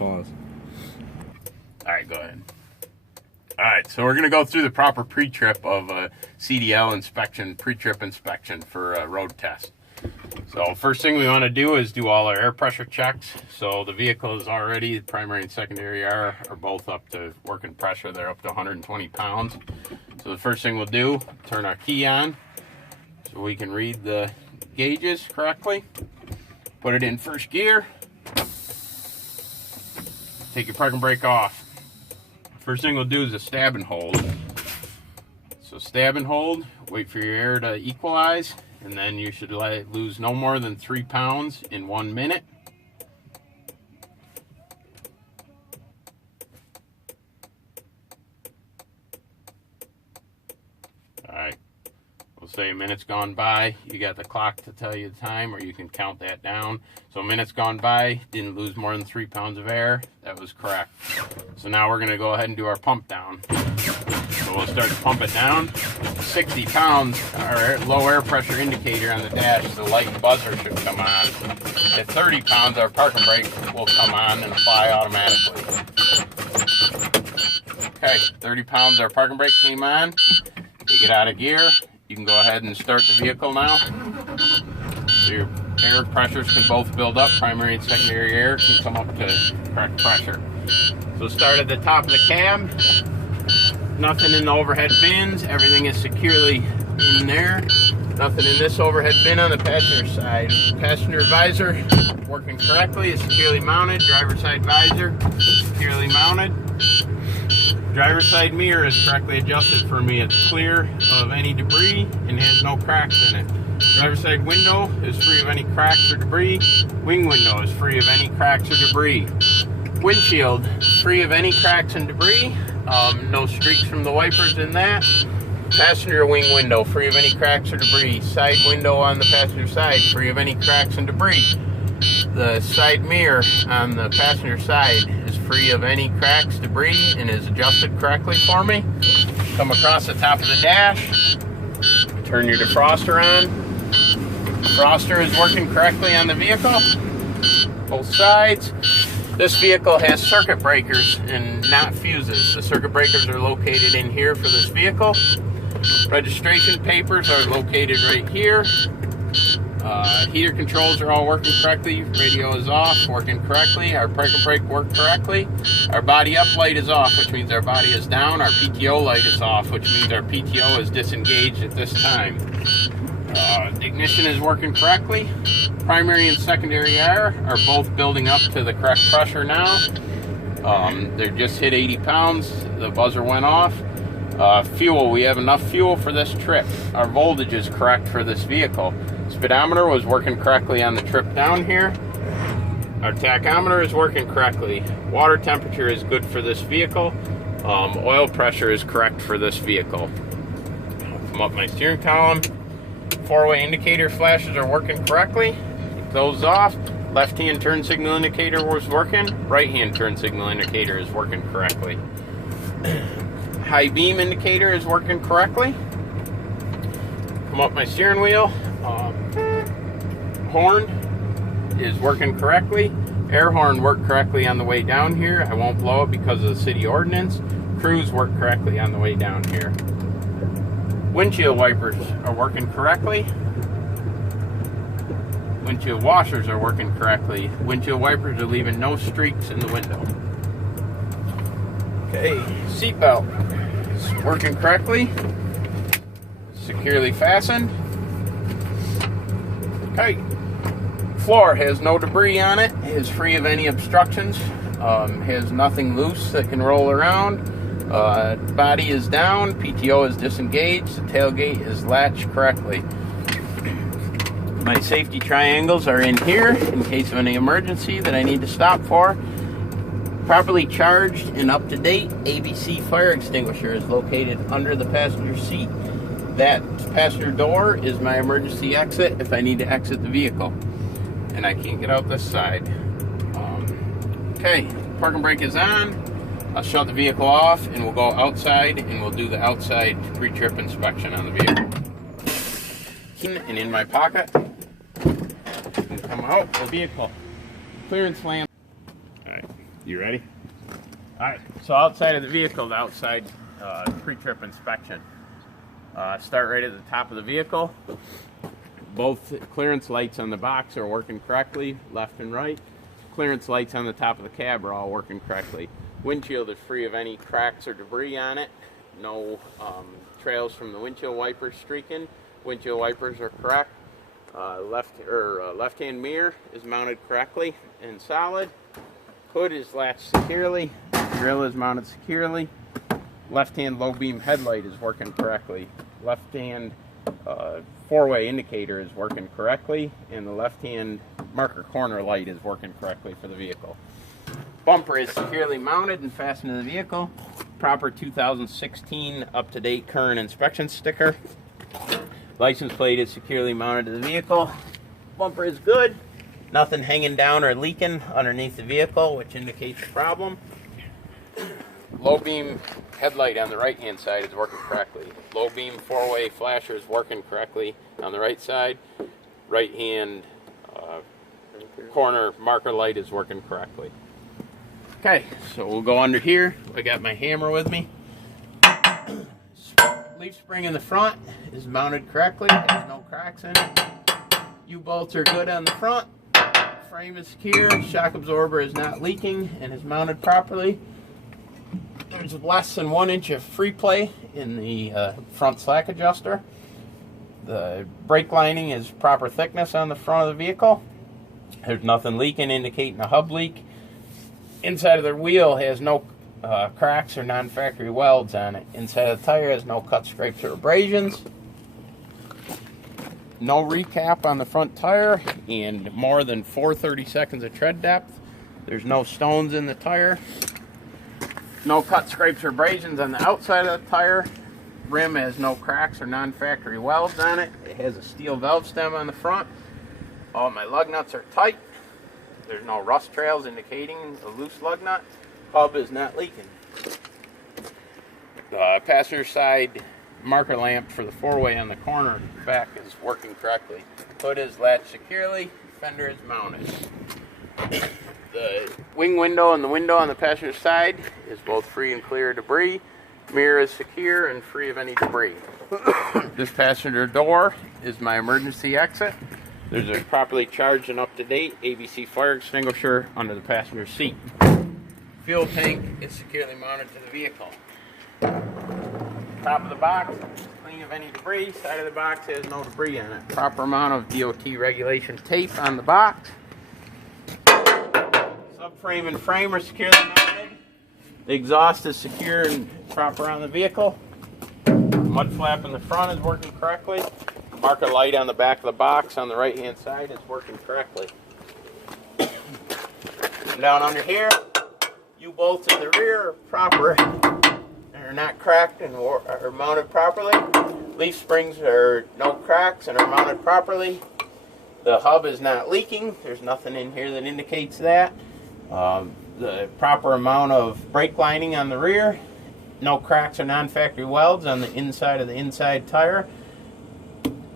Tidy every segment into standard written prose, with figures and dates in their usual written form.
pause. All right, go ahead. All right, so we're going to go through the proper pre-trip of a CDL inspection, pre-trip inspection for a road test. So first thing we want to do is do all our air pressure checks. So the vehicle is already, the primary and secondary air are both up to working pressure. They're up to 120 pounds. So the first thing we'll do, turn our key on so we can read the gauges correctly. Put it in first gear. Take your parking brake off. First thing we'll do is a stab and hold. So stab and hold, wait for your air to equalize, and then you should let it lose no more than 3 pounds in 1 minute. Alright, we'll say a minute's gone by. You got the clock to tell you the time, or you can count that down. So a minute's gone by, didn't lose more than 3 pounds of air. That was correct. So now we're going to go ahead and do our pump down. So we'll start to pump it down. 60 pounds, our low air pressure indicator on the dash, the light buzzer should come on. At 30 pounds, our parking brake will come on and apply automatically. Okay, 30 pounds, our parking brake came on. Take it out of gear. You can go ahead and start the vehicle now. So your air pressures can both build up. Primary and secondary air can come up to correct pressure. So start at the top of the cab. Nothing in the overhead bins. Everything is securely in there. Nothing in this overhead bin on the passenger side. Passenger visor working correctly, is securely mounted. Driver side visor securely mounted. Driver side mirror is correctly adjusted for me. It's clear of any debris and has no cracks in it. Driver side window is free of any cracks or debris. Wing window is free of any cracks or debris. Windshield free of any cracks and debris. No streaks from the wipers in that. Passenger wing window free of any cracks or debris. Side window on the passenger side free of any cracks and debris. The side mirror on the passenger side is free of any cracks, debris, and is adjusted correctly for me. Come across the top of the dash. Turn your defroster on. Defroster is working correctly on the vehicle. Both sides. This vehicle has circuit breakers and not fuses. The circuit breakers are located in here for this vehicle. Registration papers are located right here. Heater controls are all working correctly. Radio is off, working correctly. Our parking brake worked correctly. Our body up light is off, which means our body is down. Our PTO light is off, which means our PTO is disengaged at this time. The ignition is working correctly. Primary and secondary air are both building up to the correct pressure now. They just hit 80 pounds. The buzzer went off. Fuel, we have enough fuel for this trip. Our voltage is correct for this vehicle. Speedometer was working correctly on the trip down here. Our tachometer is working correctly. Water temperature is good for this vehicle. Oil pressure is correct for this vehicle. Come up my steering column. Four-way indicator flashes are working correctly. Take those off. Left-hand turn signal indicator was working. Right-hand turn signal indicator is working correctly. High beam indicator is working correctly. Come up my steering wheel. Horn is working correctly. Air horn worked correctly on the way down here. I won't blow it because of the city ordinance. Cruise worked correctly on the way down here. Windshield wipers are working correctly. Windshield washers are working correctly. Windshield wipers are leaving no streaks in the window. Okay, seatbelt is working correctly. Securely fastened. Okay, floor has no debris on it. Is free of any obstructions. Has nothing loose that can roll around. Body is down, PTO is disengaged, the tailgate is latched correctly. My safety triangles are in here in case of any emergency that I need to stop for. Properly charged and up to date ABC fire extinguisher is located under the passenger seat. That passenger door is my emergency exit if I need to exit the vehicle. And I can't get out this side. Okay, parking brake is on. I'll shut the vehicle off and we'll go outside and we'll do the outside pre-trip inspection on the vehicle. And in my pocket, and come out the vehicle. Clearance lamp. Alright, You ready? All right, so outside of the vehicle, the outside pre-trip inspection. Start right at the top of the vehicle. Both clearance lights on the box are working correctly, left and right. Clearance lights on the top of the cab are all working correctly. Windshield is free of any cracks or debris on it. No trails from the windshield wipers streaking. Windshield wipers are correct. Left-hand mirror is mounted correctly and solid. Hood is latched securely. Grill is mounted securely. Left-hand low beam headlight is working correctly. Left-hand four-way indicator is working correctly, and the left-hand marker corner light is working correctly for the vehicle. Bumper is securely mounted and fastened to the vehicle. Proper 2016 up-to-date current inspection sticker. License plate is securely mounted to the vehicle. Bumper is good. Nothing hanging down or leaking underneath the vehicle, which indicates a problem. Low beam headlight on the right hand side is working correctly. Low beam four-way flasher is working correctly on the right side. Right hand corner marker light is working correctly. Okay, so we'll go under here. I got my hammer with me. Leaf spring in the front is mounted correctly. There's no cracks in it. U-bolts are good on the front. Frame is secure. Shock absorber is not leaking and is mounted properly. There's less than 1 inch of free play in the front slack adjuster. The brake lining is proper thickness on the front of the vehicle. There's nothing leaking, indicating a hub leak. Inside of the wheel has no cracks or non-factory welds on it. Inside of the tire has no cut, scrapes, or abrasions. No recap on the front tire and more than 4/32 of tread depth. There's no stones in the tire. No cut, scrapes, or abrasions on the outside of the tire. Rim has no cracks or non-factory welds on it. It has a steel valve stem on the front. All my lug nuts are tight. There's no rust trails indicating a loose lug nut. Hub is not leaking. The passenger side marker lamp for the four-way on the corner back is working correctly. Hood is latched securely. Fender is mounted. The wing window and the window on the passenger side is both free and clear of debris. Mirror is secure and free of any debris. This passenger door is my emergency exit. There's a properly charged and up-to-date ABC fire extinguisher under the passenger seat. Fuel tank is securely mounted to the vehicle. Top of the box, clean of any debris. Side of the box has no debris on it. Proper amount of DOT regulation tape on the box. Subframe and frame are securely mounted. The exhaust is secure and proper on the vehicle. Mud flap in the front is working correctly. Marker light on the back of the box on the right hand side is working correctly. Down under here, U-bolts in the rear are proper and are not cracked and are mounted properly. Leaf springs are no cracks and are mounted properly. The hub is not leaking. There's nothing in here that indicates that. The proper amount of brake lining on the rear. No cracks or non-factory welds on the inside of the inside tire.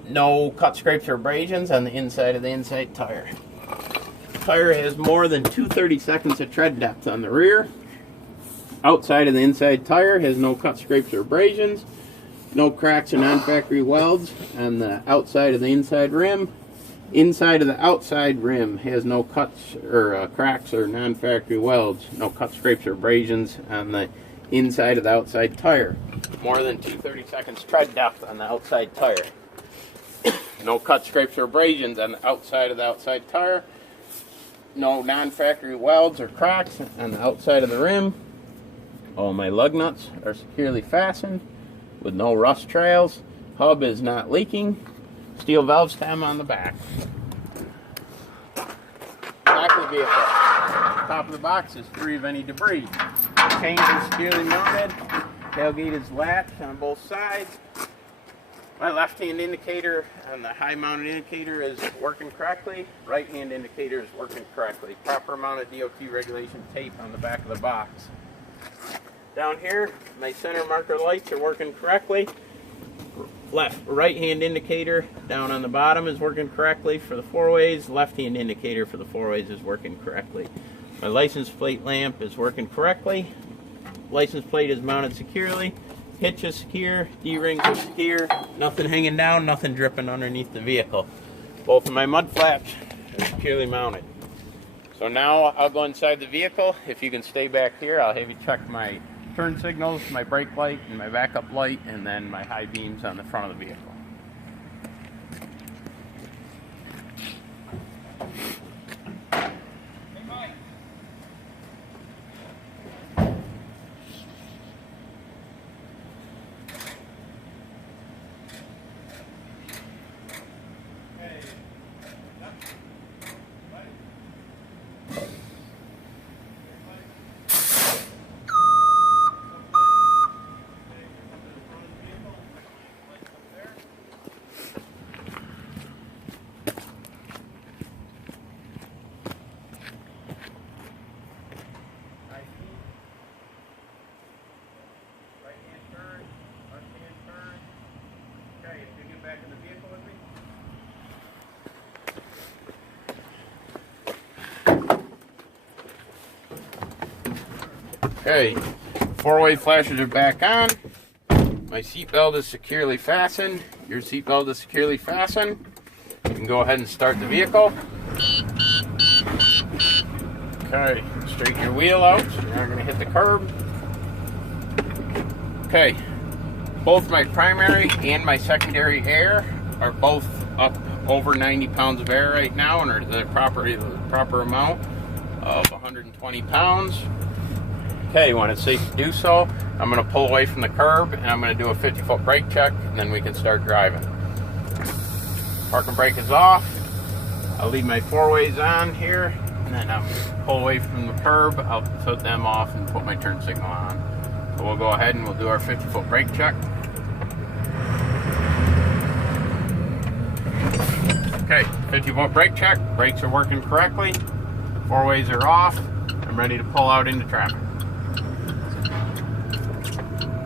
No cut, scrapes, or abrasions on the inside of the inside tire. The tire has more than 2/32 of tread depth on the rear. Outside of the inside tire has no cut, scrapes, or abrasions. No cracks or non-factory welds on the outside of the inside rim. Inside of the outside rim has no cuts or cracks or non-factory welds. No cut, scrapes, or abrasions on the inside of the outside tire. More than 2/32 tread depth on the outside tire. No cut, scrapes, or abrasions on the outside of the outside tire. No non-factory welds or cracks on the outside of the rim. All my lug nuts are securely fastened with no rust trails. Hub is not leaking. Steel valve stem on the back. Back of the vehicle. Top of the box is free of any debris. Chain is securely mounted. Tailgate is latched on both sides. My left-hand indicator on the high-mounted indicator is working correctly. Right-hand indicator is working correctly. Proper amount of DOT regulation tape on the back of the box. Down here, my center marker lights are working correctly. Right-hand indicator down on the bottom is working correctly for the four-ways. Left-hand indicator for the four-ways is working correctly. My license plate lamp is working correctly. License plate is mounted securely. Hitch is secure. D-rings are secure. Nothing hanging down, nothing dripping underneath the vehicle. Both of my mud flaps are securely mounted. So now I'll go inside the vehicle. If you can stay back here, I'll have you check my turn signals, my brake light, and my backup light, and then my high beams on the front of the vehicle. Okay, four-way flashes are back on. My seatbelt is securely fastened. Your seatbelt is securely fastened. You can go ahead and start the vehicle. Okay, straighten your wheel out. So you're not going to hit the curb. Okay, both my primary and my secondary air are both up over 90 pounds of air right now, and are the proper amount of 120 pounds. Okay, when it's safe to do so, I'm going to pull away from the curb and I'm going to do a 50-foot brake check, and then we can start driving. Parking brake is off. I'll leave my four-ways on here, and then I'll pull away from the curb. I'll put them off and put my turn signal on. So we'll go ahead and we'll do our 50-foot brake check. Okay, 50-foot brake check. Brakes are working correctly. Four-ways are off. I'm ready to pull out into traffic.